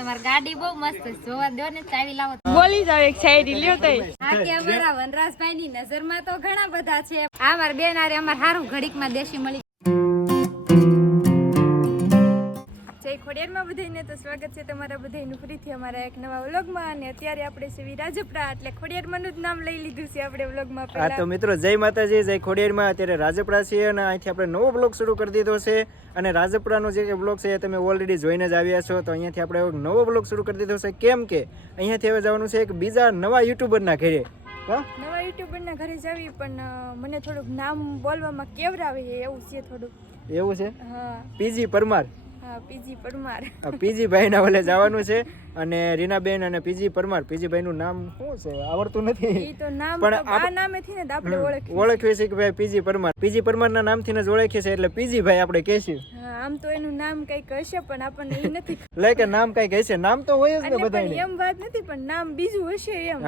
તમારી ગાડી બહુ મસ્ત છે. જોવા દો ને ચાવી લાવો. બોલી જાવ એક શાયરી લ્યો તઈ. આ કે અમારા વનરાજભાઈ ની નજરમાં તો ઘણા બધા છે. આ મારા બેન આરે અમાર હારું ઘડીકમાં દેશી મળી ખોડિયારમાં બધાને તો સ્વાગત છે તમારા બધાનું ફરીથી અમારા એક નવા વ્લોગમાં અને અત્યારે આપણે છે રાજપરા એટલે ખોડિયારમાંનું જ નામ લઈ લીધું છે આપણે વ્લોગમાં હા તો મિત્રો જય માતાજી જય ખોડિયારમાં. અત્યારે રાજપરા છે અને અહીંથી આપણે નવો બ્લોગ શરૂ કરી દીધો છે. અને રાજપરાનો જે બ્લોગ છે એ તમે ઓલરેડી જોઈને જ આવ્યા છો. તો અહીંયાથી આપણે એક નવો બ્લોગ શરૂ કરી દીધો છે. કેમ કે અહીંયાથી હવે જવાનું છે એક બીજા નવા યુટ્યુબરના ઘરે. નવા યુટ્યુબરના ઘરે જાવી પણ મને થોડુંક નામ બોલવામાં કેવરાવે એવું છે થોડુંક. એવું છે? હા. P G Parmar. P G Parmar. P G ભાઈના વલે જવાનું છે અને રીનાબેન અને પીજી પરમાર. પીજી ભાઈનું નામ શું છે? આવડતું નથી. પણ આ નામેથી ને આપણે ઓળખીએ ઓળખીએ છીએ કે ભાઈ પીજી પરમાર. પીજી પરમારના નામથી જ ઓળખીએ છીએ એટલે પીજી ભાઈ આપણે કહેશું. આમ તો એનું નામ કઈ હશે પણ આપણને એ નથી એટલે કે નામ કઈ હશે. નામ તો હોય જ ને બધાને એમ વાત નથી પણ નામ બીજું હશે એમ.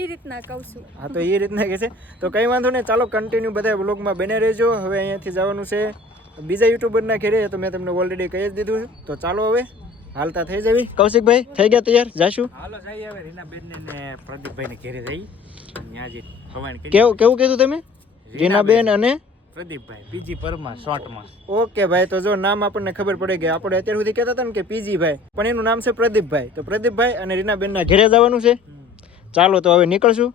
એ રીતના કહું છું. હા તો એ રીતના કે છે. તો કઈ વાંધો નહીં ચાલો કન્ટિન્યુ બધા બ્લોગમાં બને રહેજો. હવે અહીંયાથી જવાનું છે. બીજા યુટ્યુબરના ઘરે તો મેં તમને ઓલરેડી કહી જ દીધું તો ચાલો હવે હાલતા થઈ જવી. કૌશિકભાઈ થઈ ગયા તૈયાર? જાશું? હાલો જઈએ હવે. રીનાબેન ને પ્રદીપભાઈ ને ઘેરે જઈ. ત્યાં જે કેવું કેવું કીધું તમે? રીનાબેન અને? પ્રદીપભાઈ બીજી પરમાં શોર્ટમાં. ઓકે ભાઈ તો જો નામ આપણને ખબર પડી ગઈ આપણે અત્યાર સુધી કહેતા હતા ને કે પીજી ભાઈ પણ એનું નામ છે પ્રદીપભાઈ. તો પ્રદીપભાઈ અને રીનાબેનના ઘરે જવાનું છે. ચાલો તો હવે નીકળશું.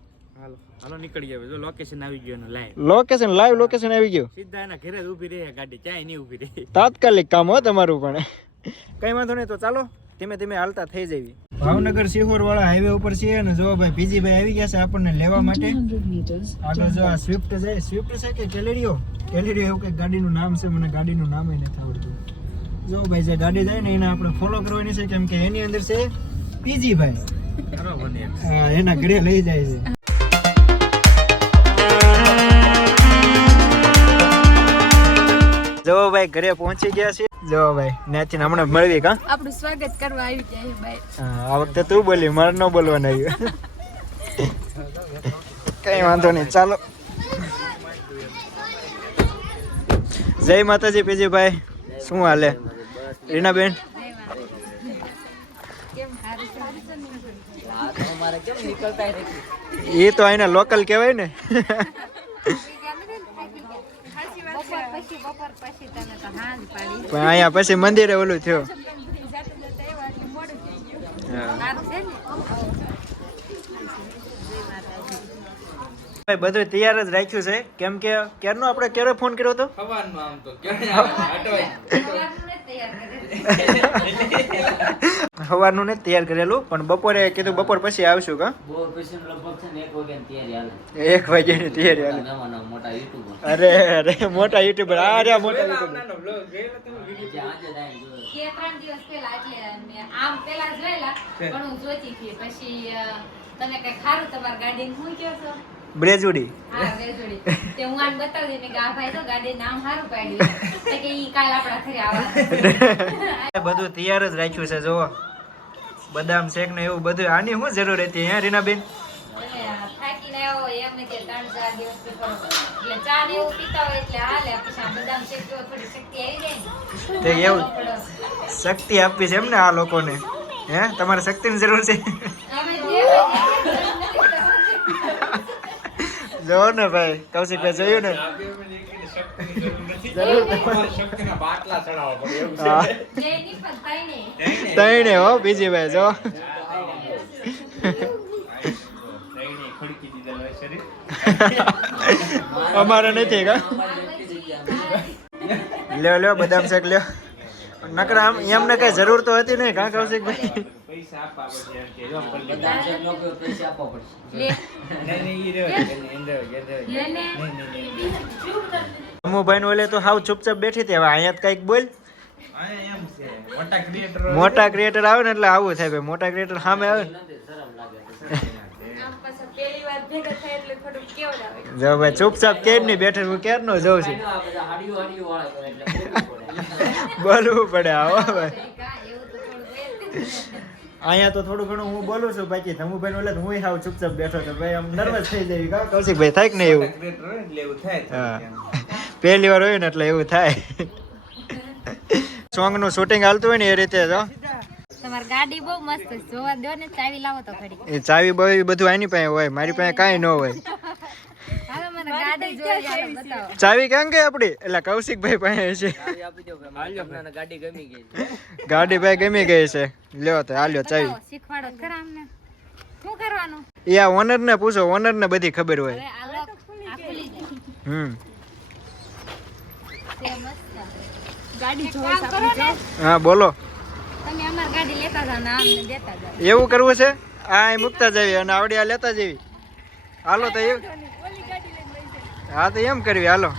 હાલો નીકળી જાવ જો લોકેશન આવી ગયો લાઈવ લોકેશન લાઈવ લોકેશન આવી ગયું. સીધા એના ઘરે જ ઊભી રહે ગાડી ક્યાંય નહીં ઊભી રહે. તાત્કાલિક કામ હો તમારું પણ. કઈ વાંધો નહીં તો ચાલો ધીમે ધીમે હાલતા થઈ જવી ભાવનગર સિહોર વાળા હાઈવે ઉપર છે અને જો ભાઈ પીજીભાઈ આવી ગયા છે આપણને લેવા માટે. આગળ જો આ સ્વિફ્ટ છે સ્વિફ્ટ છે કે કેલેરિયો કેલેરિયો એવું કંઈક ગાડીનું નામ છે મને ગાડીનું નામ નથી આવડતું. જો ભાઈ જે ગાડી જાય ને એને આપણે ફોલો કરવાની છે કેમ કે એની અંદર છે પીજી ભાઈ બને હા એના ઘરે લઈ જાય છે. જો ભાઈ ઘરે પહોંચી ગયા છે. જો ભાઈ ત્યાંથી હમણાં મળવી કા? આપણું સ્વાગત કરવા આવી ગયા ભાઈ. આ વખતે તું બોલી મારે ન બોલવાનું આવ્યું. કઈ વાંધો નહીં ચાલો. જય માતાજી પીજીભાઈ શું હાલે? રીનાબેન? એ તો અહીંના લોકલ કહેવાય ને બપોર પછી બપોર પછી તમે તો હાંજ પાડી પણ અહીંયા પછી મંદિરે ઓલું થયું. ભાઈ, બધું તૈયાર જ રાખ્યું છે. કેમ કે, ક્યારનો આપણે, ક્યારે ફોન કર્યો હતો? તો. સવારનું ને તૈયાર કરે સવારનું ને તૈયાર કરેલું પણ બપોરે કીધું બપોર પછી આવશું કા? એક વાગ્યાની તૈયારી હાલે. તૈયારી હાલે. નવા નવા મોટા યુટ્યુબર અરે અરે મોટા યુટ્યુબર આ રહ્યા મોટા યુટ્યુબર જ્યાં આજે જાય ને જોવે. કે ત્રણ દિવસ પહેલા એટલે મેં આમ પહેલા જોયેલા પણ હું જોતી હતી. પછી તમે કઈ ખારું તમારા ગાડી હું કહો છો? બ્રેજુડી. હા રેજોડી તે હું આને બતાવી દઈ કે આ ભાઈ તો ગાડી નામ સારું પાડ્યું કે ઈ કાલ આપણા ઘરે આવા બધું તૈયાર જ રાખ્યું છે જો બદામ શેક ને એવું બધું. આની શું જરૂર હતી હે રીનાબેન? શક્તિ આપવી છે એમ ને આ લોકોને. હે તમારે શક્તિની જરૂર છે? જે ને ભાઈ કૌશિકભાઈ જોયું ને. તઈને હો. બીજી ભાઈ જો. અમારે નથી કા? લ્યો લ્યો બદામ શેક લ્યો. નકર આમ એમને કઈ જરૂર તો હતી નહીં કા કૌશિકભાઈ? પૈસા આપવા એમ કે જો ન પૈસા પડશે. નહીં નહીં ઈ રહ્યો એની અંદર એની અંદર. નહીં નહીં નહીં અમુભાઈ ઓલે તો હાવ ચૂપચાપ બેઠી હતી. હવે અહીંયા કંઈક બોલ. આયા એમ છે. મોટા ક્રિએટર આવે ને એટલે આવું થાય ભાઈ. મોટા ક્રિએટર સામે આવે. ને નથી શરમ લાગે. આમ પાછા પહેલી વાર ભેગા થાય એટલે થોડુંક કેવડાવે. જો ભાઈ ચૂપચાપ કેમ નહીં બેઠે હું ક્યારનો જઉં છું? આ બધા હાડીઓ હાડીઓ વાળા કરે એટલે બોલવું પડે. બોલવું પડે આવો ભાઈ. કા તો થોડું અહીંયા તો થોડું ઘણું હું બોલું છું બાકી ધમુભાઈ નું એટલે હું હાવ ચૂપચાપ બેઠો તો ભાઈ આમ નર્વસ થઈ જાય કા કૌશિકભાઈ થાય કે નહીં એવું? એટલે થાય પહેલી વાર હોય ને એટલે એવું થાય. સોંગનું શૂટિંગ હાલતું હોય ને એ રીતે જો તમારી ગાડી બહુ મસ્ત જોવા દો ને ચાવી લાવો તો ખરી. એ ચાવી બાવી બધું આની પાસે હોય મારી પાસે કાંઈ ન હોય. ચાવી ક્યાં ગઈ આપડી? એટલે કૌશિકભાઈ પાસે છે. ગાડી ગમી ગઈ છે. ગાડી ભાઈ ગમી ગઈ છે. લ્યો તો હાલ્યો ચાવી. બતાવો, શીખવાડો તો ખરા અમને. શું કરવાનું? એ આ ઓનર ને પૂછો ઓનર ને બધી ખબર હોય. હમ. હા બોલો. તમે અમારી ગાડી લેતા જાઓ ને અમને દેતા જાઓ. એવું કરવું છે? આ મુકતા મૂકતા જવી અને આવડી આ લેતા જવી. હાલો તો એવું હા તો એમ કરવી હાલો.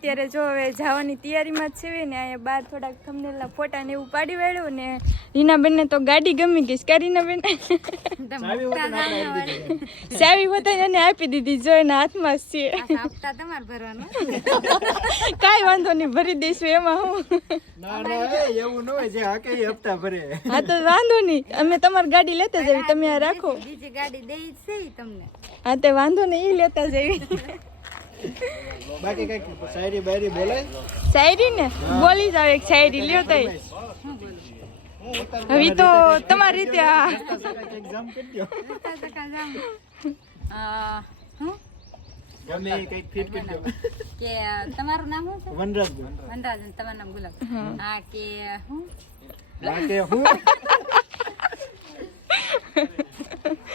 અત્યારે જો હવે જવાની તૈયારીમાં જ છે ને અહીંયા બહાર થોડાક થમનેલા ફોટા ને એવું પાડી વાળ્યું ને રીનાબેનને તો ગાડી ગમી ગઈ કે રીનાબેન? ચાવી હોતા એને આપી દીધી જો એના હાથમાં જ છે. હપ્તા તમારે ભરવાનું? કાંઈ વાંધો નહીં ભરી દઈશું એમાં હું. ના ના એવું ન હોય જે હાકે હપ્તા ભરે. હા તો વાંધો નહીં. અમે તમારી ગાડી લેતા જવી તમે આ રાખો. બીજી ગાડી દઈ છે તમને. હા તે વાંધો નહીં એ લેતા જવી બાકી કઈ શાયરી બાયરી બોલે? શાયરી ને? બોલી જાવ એક શાયરી લ્યો તઈ. હવે તો તમારી રીતે આ એક્ઝામ કરી દો ગમે કંઈક ફિટ કરી દો. કે તમારું નામ શું છે? વનરાજ વનરાજન તમારું નામ ગુલાબ. હા કે હું? બાકી હું?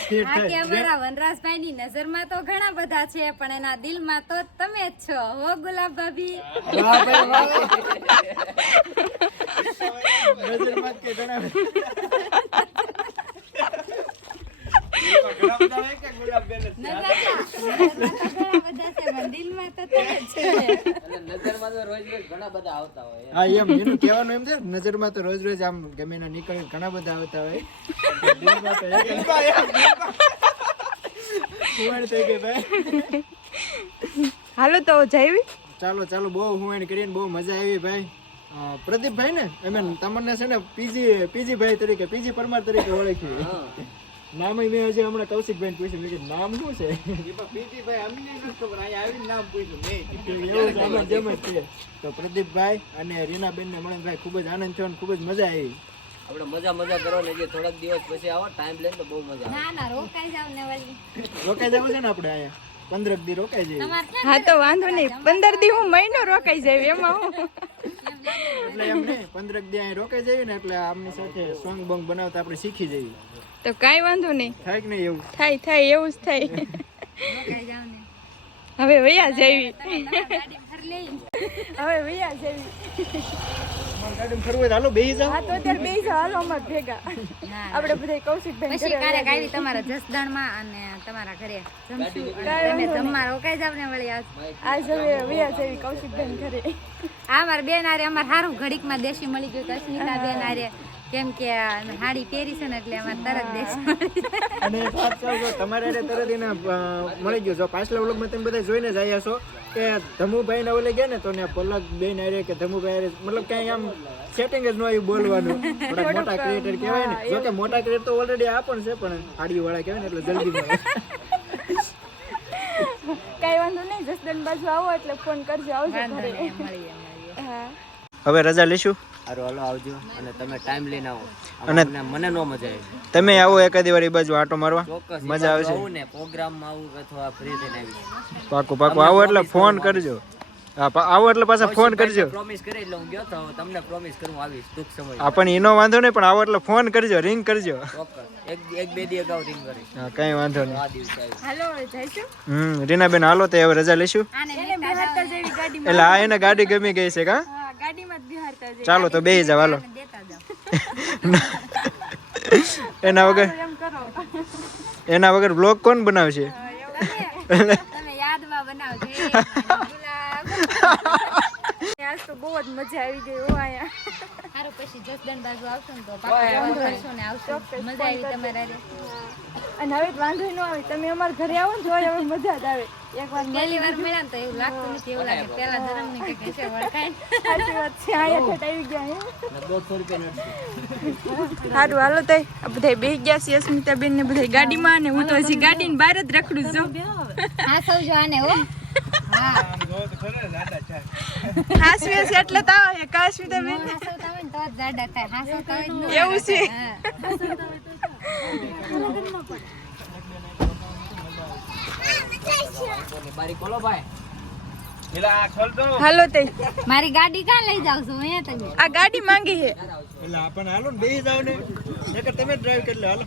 વનરાજભાઈ ની નજરમાં તો ઘણા બધા છે પણ એના દિલમાં તો તમે જ છો. હો ગુલાબ ભાભી દિલમાં તો તમે જ છો. નજરમાં તો રોજ રોજ ઘણા બધા આવતા હોય હા એમ. એનું કહેવાનું એમ છે નજરમાં તો રોજ રોજ આમ ગમે ના નીકળે ઘણા બધા આવતા હોય. દિલમાં તો એક જ. થઈ ગઈ ભાઈ હાલો તો જઈવી ચાલો ચાલો બહુ હુવાણ કરીને બહુ મજા આવી ભાઈ. પ્રદીપભાઈ ને એમ તમને છે ને પીજી પીજી ભાઈ તરીકે પીજી પરમાર તરીકે ઓળખી. નામ મેં હજી હમણાં કૌશિકભાઈ પૂછ્યું મેં કીધું નામ શું છે? જેમ જ તો પ્રદીપભાઈ અને રીનાબેન ને મણનભાઈ ભાઈ ખૂબ જ આનંદ થયો અને ખૂબ જ મજા આવી. આપણે મજા મજા કરો ને જે થોડાક દિવસ પછી આવો ટાઈમ લઈને તો બહુ મજા આવે. ના ના રોકાઈ જાવ ને વળી. રોકાઈ જાવ છે ને આપણે અહીંયા? પંદર દી રોકાઈ જઈએ. હા તો વાંધો નહીં. પંદર દી હું મહિનો રોકાઈ જાય એમાં હું? એટલે એમ નહીં પંદર દી રોકાઈ જઈએ ને એટલે આમની સાથે સોંગ બોંગ બનાવતા આપણે શીખી જઈએ. તો કાંઈ વાંધો નહીં. થાય કે નહીં એવું? થાય થાય એવું જ થાય. રોકાઈ જાવ ને હવે વૈયા જવી હવે વૈયા જવી તમારે ગાડીમાં ફરવું હોય હાલો બેસી જાઓ. હા તો અત્યારે બે જાવ હાલો અમાર ભેગા. આપણે બધા કૌશિકભાઈ પછી ક્યારેક આવી તમારા જસદણમાં અને તમારા ઘરે. જમશું. તમે જમવા રોકાઈ જાવ ને વળી આજ. આજ હવે વયા જવી કૌશિકભાઈ ઘરે. આ મારા બેન આરે અમારે સારું ઘડીકમાં દેશી મળી ગયું કે અસ્મિતા બેન આરે કેમ કે હાડી પહેરી છે ને એટલે એમાં તરત દેશ. અને વાત કહું જો તમારે તરત એને મળી ગયો. છો પાછલા વ્લોગમાં તમે બધા જોઈને જ આવ્યા છો કે ધમુભાઈ ને ઓલે ગયા ને તો ને પલક બેન હારે કે ધમુભાઈ હારે મતલબ કઈ આમ સેટિંગ જ ન આવ્યું બોલવાનું. મોટા ક્રિએટર કહેવાય ને. જો કે મોટા ક્રિએટર તો ઓલરેડી આ પણ છે પણ હાડી વાળા કહેવાય ને એટલે જલ્દી કઈ વાંધો નહીં જસદન બાજુ આવો એટલે ફોન કરજો આવજો ઘરે. હા. હવે રજા લઈશું સારું હાલો આવજો અને તમે ટાઈમ લઈને આવો. અને- મને નો મજા આવે. તમે આવો એકાદી વાર બાજુ આટો મારવા. મજા આવશે. આવું ને પ્રોગ્રામમાં આવું અથવા ફ્રી થઈને આવીશ. પાકું પાકું આવો એટલે ફોન કરજો. આવો એટલે પાછા ફોન કરજો. પ્રોમિસ કરી એટલે હું ગયો તો તમને પ્રોમિસ કરું આવીશ ટૂંક સમય હા પણ એનો વાંધો નહીં પણ આવો એટલે ફોન કરજો રિંગ કરજો. એક એક બે દી અગાઉ રિંગ કરી હા કઈ વાંધો નહીં. હાલો જઈશું? હમ રીનાબેન હાલો તો હવે રજા લઈશું. એટલે આ એને ગાડી ગમી ગઈ છે કા? ગાડીમાં જ બિહારતા જેવી ચાલો તો બે જાવ હાલો. એના વગર એના વગર બ્લોગ કોણ બનાવશે? તમે યાદમાં બનાવજો. આજ તો બહુ જ મજા આવી ગઈ હો અહીંયા. સારું પછી જસદણ બાજુ આવશો ને તો પાછું ફોન કરશો ને આવશો. મજા આવી તમારા અને હવે વાંધો ન આવે. તમે અમારા ઘરે આવો ને તો હવે મજા જ આવે. એકવાર પહેલી વાર મળ્યા ને તો એવું લાગતું નથી એવું લાગે. પેલા ધરમની કઈ છે વળખાય સાચી વાત છે. આયા ઠેઠ આવી ગયા હે. દોઢસો રૂપિયા નથી સારું હાલો તઈ આ બધા બે ગયા છે અસ્મિતા બેન ને બધા ગાડીમાં ને હું તો હજી ગાડીની બહાર જ રખડું છું. હા સૌ જો આને હો. હાસવે છે એટલે તાવ હે કાશવી તમે એવું છે. બારી ખોલો ભાઈ. હાલો તે. મારી ગાડી ક્યાં લઈ જાવ છો? અહીંયા તમે. આ ગાડી માંગી હે એટલે આપણ હાલો ને બેસી જાવ ને. નકર તમે ડ્રાઈવ કરી લે હાલો.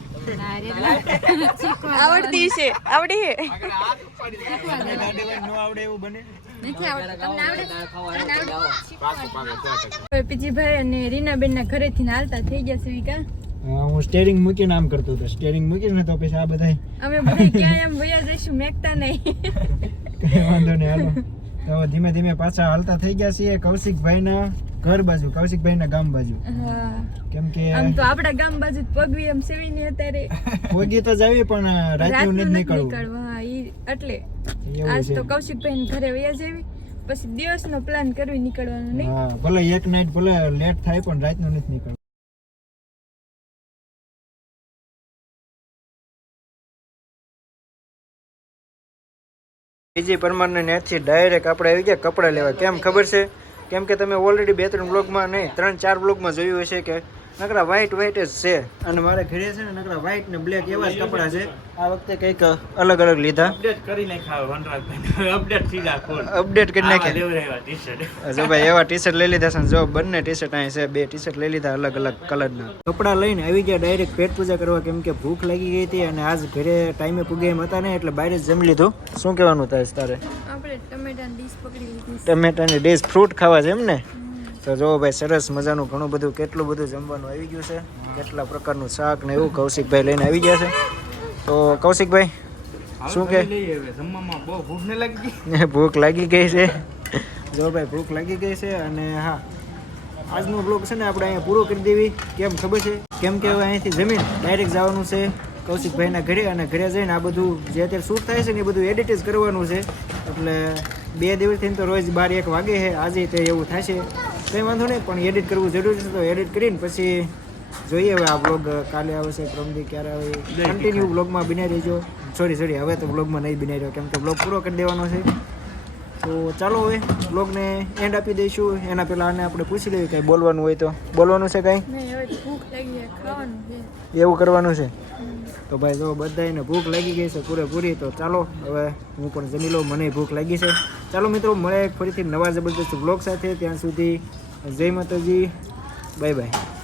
આવડતી છે આવડી હે ગાડી વાળી ન આવડે એવું બને. પીજીભાઈ અને રીનાબેન ના ઘરે થી હાલતા થઈ ગયા છે વિકા. હા, હું સ્ટેરિંગ મૂકીને આમ કરતો હતો. સ્ટેરિંગ મૂકીને તો પછી આ બધા અમે બધા ક્યાં એમ વયા જઈશું મેકતા નહીં. વાંધો નહીં હાલો. તો ધીમે ધીમે પાછા હાલતા થઈ ગયા છીએ કૌશિકભાઈ ના ઘર બાજુ કૌશિકભાઈ ના ગામ બાજુ. કેમ કે આમ તો આપડા ગામ બાજુ પગવી એમ સેવી ની અત્યારે. પગી તો જાવી પણ રાતનું નથી નીકળવું. નીકળવું હા ઈ એટલે. આજ તો કૌશિકભાઈ ઘરે વયા જેવી પછી દિવસનો પ્લાન કરવી નીકળવાનો નહીં? ભલે એક નાઈટ ભલે લેટ થાય પણ રાતનું નથી નીકળવું. બીજી પરમારને ત્યાંથી ડાયરેક્ટ આપણે આવી ગયા કપડાં લેવા. કેમ ખબર છે? કેમ કે તમે ઓલરેડી બે ત્રણ બ્લોગમાં નહીં ત્રણ ચાર બ્લોગમાં જોયું હશે કે નકરા વ્હાઈટ વ્હાઈટ જ છે. અને મારે ઘરે છે ને નકરા વ્હાઈટ ને બ્લેક એવા જ કપડાં છે. આ વખતે કંઈક અલગ અલગ લીધા. અપડેટ કરી નાખ્યા વનરાજભાઈ અપડેટ સીધા ખોલ અપડેટ કરી નાખ્યા. ટી શર્ટ જો ભાઈ એવા ટી શર્ટ લઈ લીધા છે ને જો બંને ટી શર્ટ અહીં છે બે ટી શર્ટ લઈ લીધા અલગ અલગ કલરના કપડાં લઈને આવી ગયા ડાયરેક્ટ પેટ પૂજા કરવા કેમ કે ભૂખ લાગી ગઈ હતી અને આજ ઘરે ટાઈમે પૂગે એમ હતા ને એટલે બહાર જ જમી લીધું. શું કહેવાનું થાય તારે? આપણે ટમેટાની ડીશ પકડી લીધી ટમેટાની ડીશ ફ્રૂટ ખાવા છે એમ ને? તો જો ભાઈ સરસ મજાનું ઘણું બધું કેટલું બધું જમવાનું આવી ગયું છે કેટલા પ્રકારનું શાક ને એવું કૌશિકભાઈ લઈને આવી ગયા છે. તો કૌશિકભાઈ શું કે? જમવામાં બહુ ભૂખ લાગી? ગઈ ભૂખ લાગી ગઈ છે. જો ભાઈ ભૂખ લાગી ગઈ છે અને હા આજનો બ્લોગ છે ને આપણે અહીંયા પૂરો કરી દેવી. કેમ ખબર છે? કેમ કે હવે અહીંથી જમીન ડાયરેક્ટ જવાનું છે કૌશિકભાઈના ઘરે અને ઘરે જઈને આ બધું જે અત્યારે શૂટ થાય છે ને એ બધું એડિટ કરવાનું છે. એટલે બે દિવસથી તો રોજ બાર એક વાગે છે આજે તે એવું થશે કંઈ વાંધો નહીં પણ એડિટ કરવું જરૂરી છે તો એડિટ કરીને પછી જોઈએ હવે આ બ્લોગ કાલે આવે છે પ્રમદી ક્યારે આવે કન્ટિન્યુ બ્લોગમાં બિનાઈ રહેજો. સોરી સોરી હવે તો બ્લોગમાં નહીં બિનાઈ રહ્યો કેમ કે બ્લોગ પૂરો કરી દેવાનો છે. તો ચાલો હવે બ્લોગને એન્ડ આપી દઈશું. એના પહેલાં આને આપણે પૂછી લઈએ કંઈ બોલવાનું હોય તો. બોલવાનું છે કંઈ? નહીં હવે ભૂખ લાગી છે ખાવાનું છે. એવું કરવાનું છે? તો ભાઈ જો બધાને ભૂખ લાગી ગઈ છે પૂરેપૂરી, તો ચાલો હવે હું પણ જમી લઉં, મને ભૂખ લાગી છે. ચાલો મિત્રો, મળે ફરીથી નવા જબરદસ્ત બ્લોગ સાથે. ત્યાં સુધી જય માતાજી. Bye bye